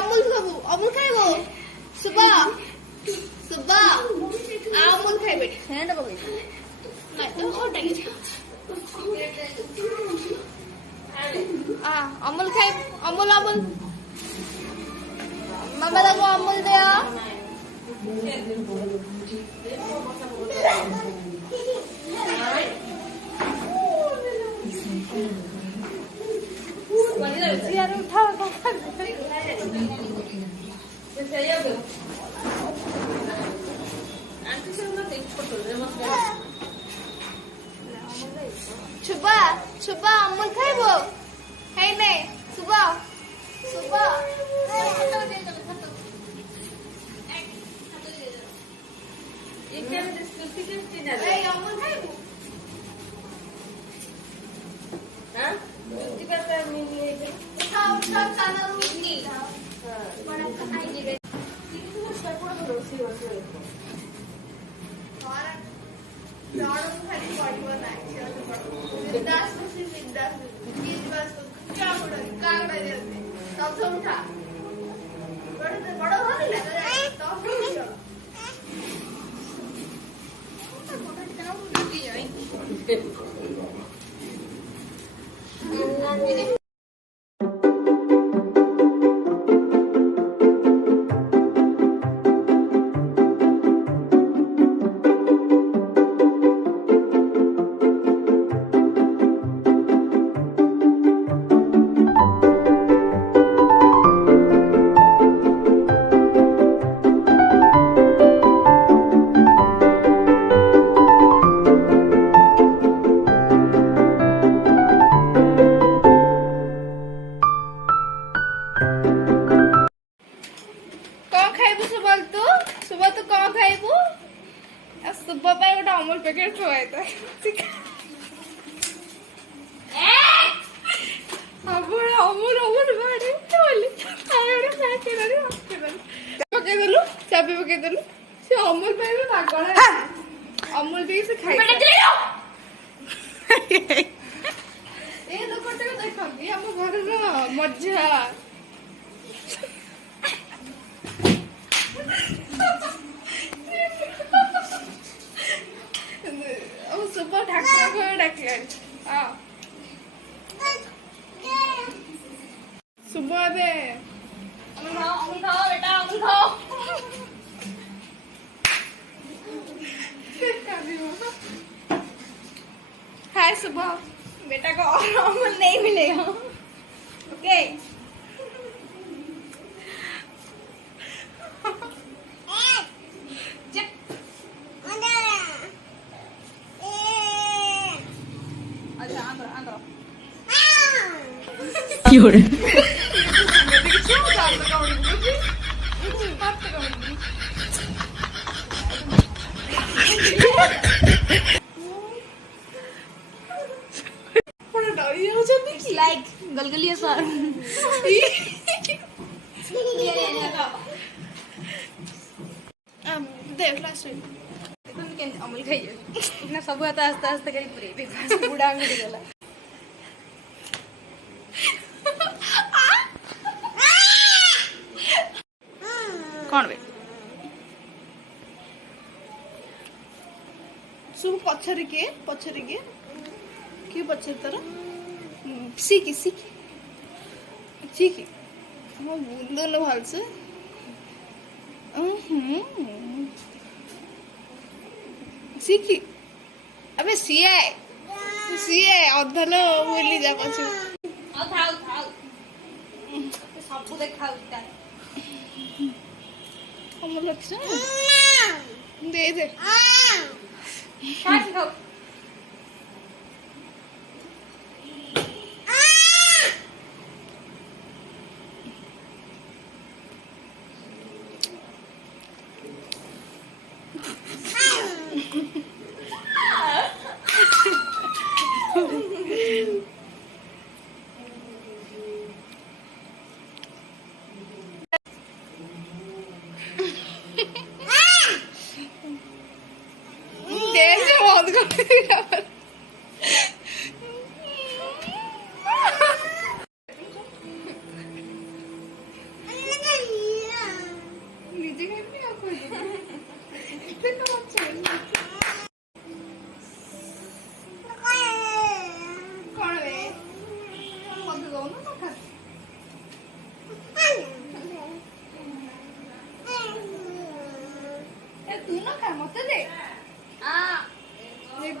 अमूल खाबू अमूल खाइबो सुबा सुबा अमूल खाइबे हैंड पकड़ नहीं तो ओटा के अमूल खाइ अमूल अमूल मामा को अमूल दे यार उठा छुपा छुपा अमूल खाइबो है नहीं सुबह सुबह अमूल खाइबो हाँ सुबह पे गोटे अमूल पैकेट खुआई अमूल अमूल पकईदेलु चाबी पकईदेलु से अमूल पागल अमूल भी से खाई ए लोकटे देखी आम घर मजा सुबह ठाकुर को डाकिया सुबह दे अमूल खाओ बेटा अमूल खाओ हाय सुबह बेटा को और अमूल नहीं मिलेगा ओके लाइक गलगलिया सर देख लास्ट अमूल खाइए इतना सब आता आस्ते आस्ते कहीं पूरे बुढ़ा अंगड़ी गला कौन बे सब पछरे के पछरे तर सीखी सीखी सीखी मो बुंदन भालसे सीखी अबे सीए अधल बोली जा पछु थाउ थाउ सब देखाउ ता हम लक्ष्य दे दे खाओ तू ना खा मत दे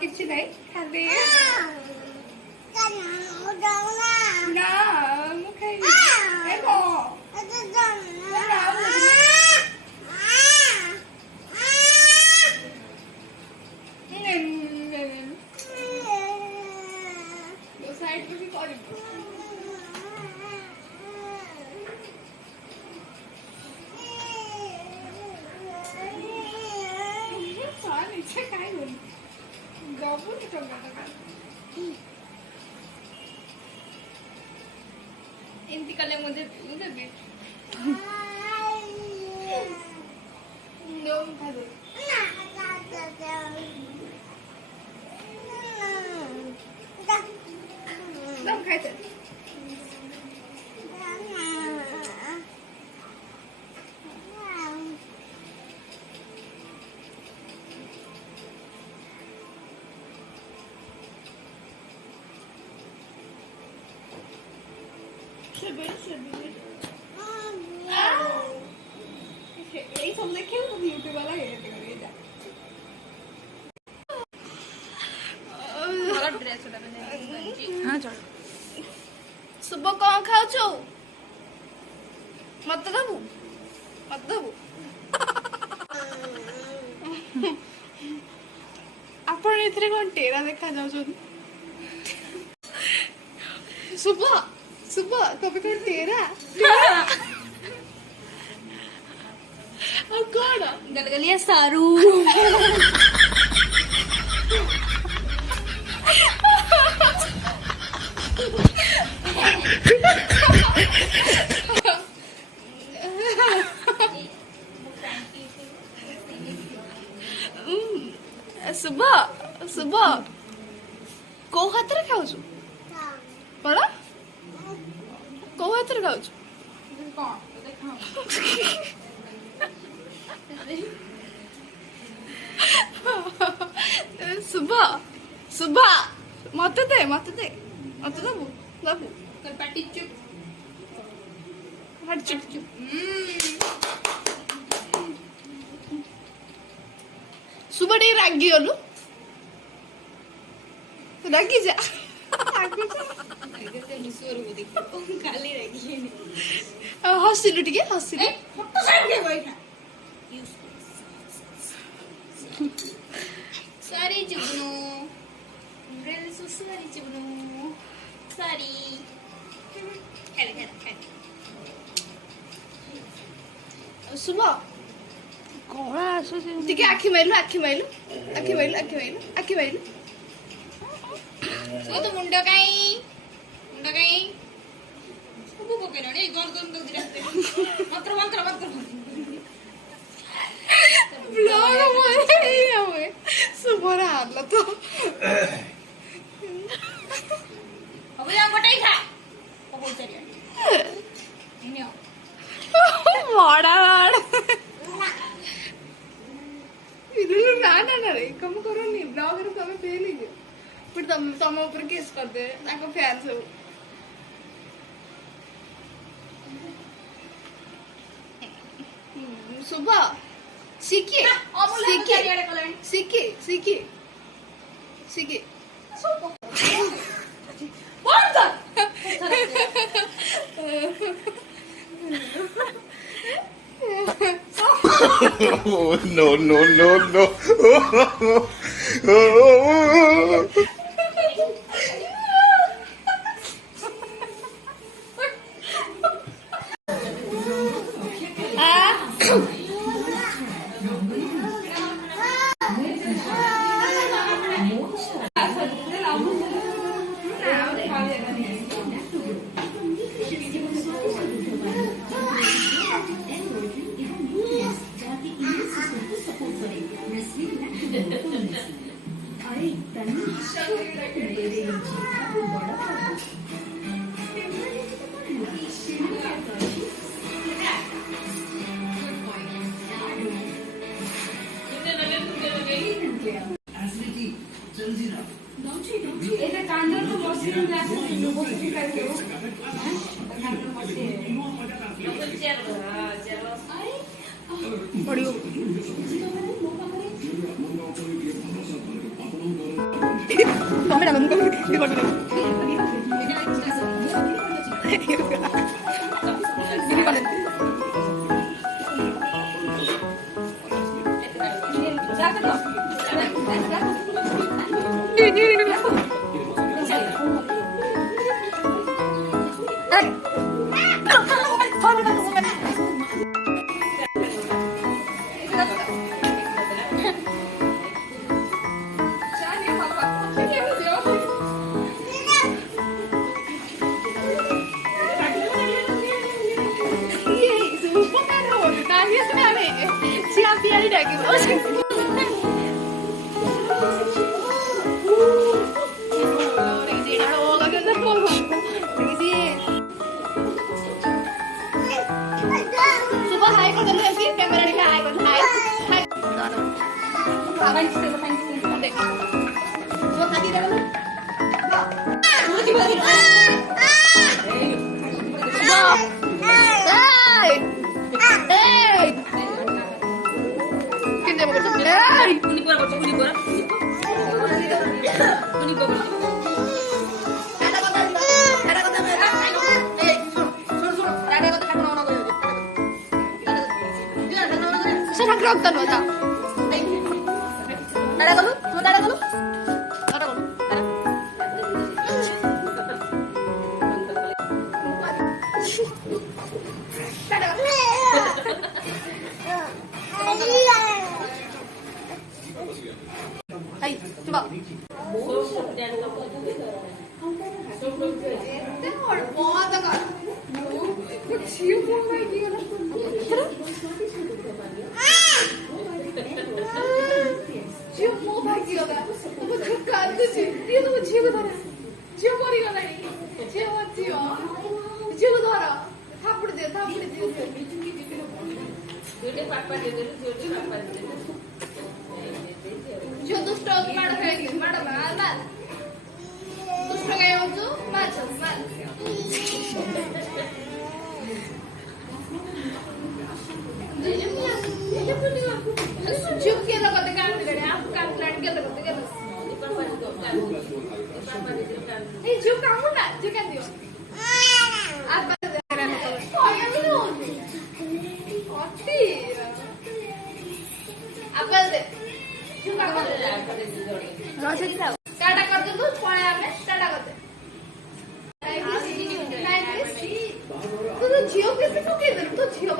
किसी नहीं खाते ना मुझे साइड पे भी कॉल नीचे काय बोल गबू ठेवला इंतिकाल्यामध्ये उद्या भेट देऊन खातो दम खायचं यही समझे क्यों यूट्यूब वाला ये ड्रेस हाँ चल सुबह कौन खाओ छो मत दबू आपण इथे कोण टेरा देखा जाऊ सुबह कभी कोण टेरा और कौन गलगलिया सारू सुबह को हाथरे खाऊछु बड़ा को हाथरे खाऊछु सुबह मत दे दबू पाटी चुप हट चुप सुबह टे रागी गलु रागी जा हसिलु टिके हसिलु सारी चिबनु सारी सुबह कोड़ा टिके आखि माइलु तो मुंड काई सब पकेलणी गन दिराते मंत्र ब्लॉग मोरे हवे सुबह हालत तो अब या गोटाई खा अब चलिए इन्यो बड़ा इल्लू ना रे कम करो नी ब्लॉग रे कम फेल ही फिर तम ऊपर केस कर दे ताको फैन सब सुबह सीखिए Oh, no. पड़ियो तमें ना मुझको ये कर दो सुबह हाय कर दो ऐसे कैमरा दिखा हाय कर हाय हाय देख वो खाती रहो Rogtan mo ta. Dada kalu, mo dada kalu. Dada kalu. Dada. Ay, coba. बहुत तक कुछ ये बोल रहा है कि झियो मो भागी होगा वो झुका तो जी ये तो झियो को धरा झियो मरी गला नहीं झियो झियो को धरा थापड़ दे जोटे पापा दे जो दुष्ट मार खाएगी मार दुष्ट गए हो जो मार झुक के तो कते काम करे आप काम प्लान के तो कते ए झुक काम ना झुक दियो आप बता दे रहा है तो ओटी आप बता दे झुक काम राजे टाटा कर दो तू पळे हमें टाटा कर दे तू तो झियो कैसे तो के दे तो झियो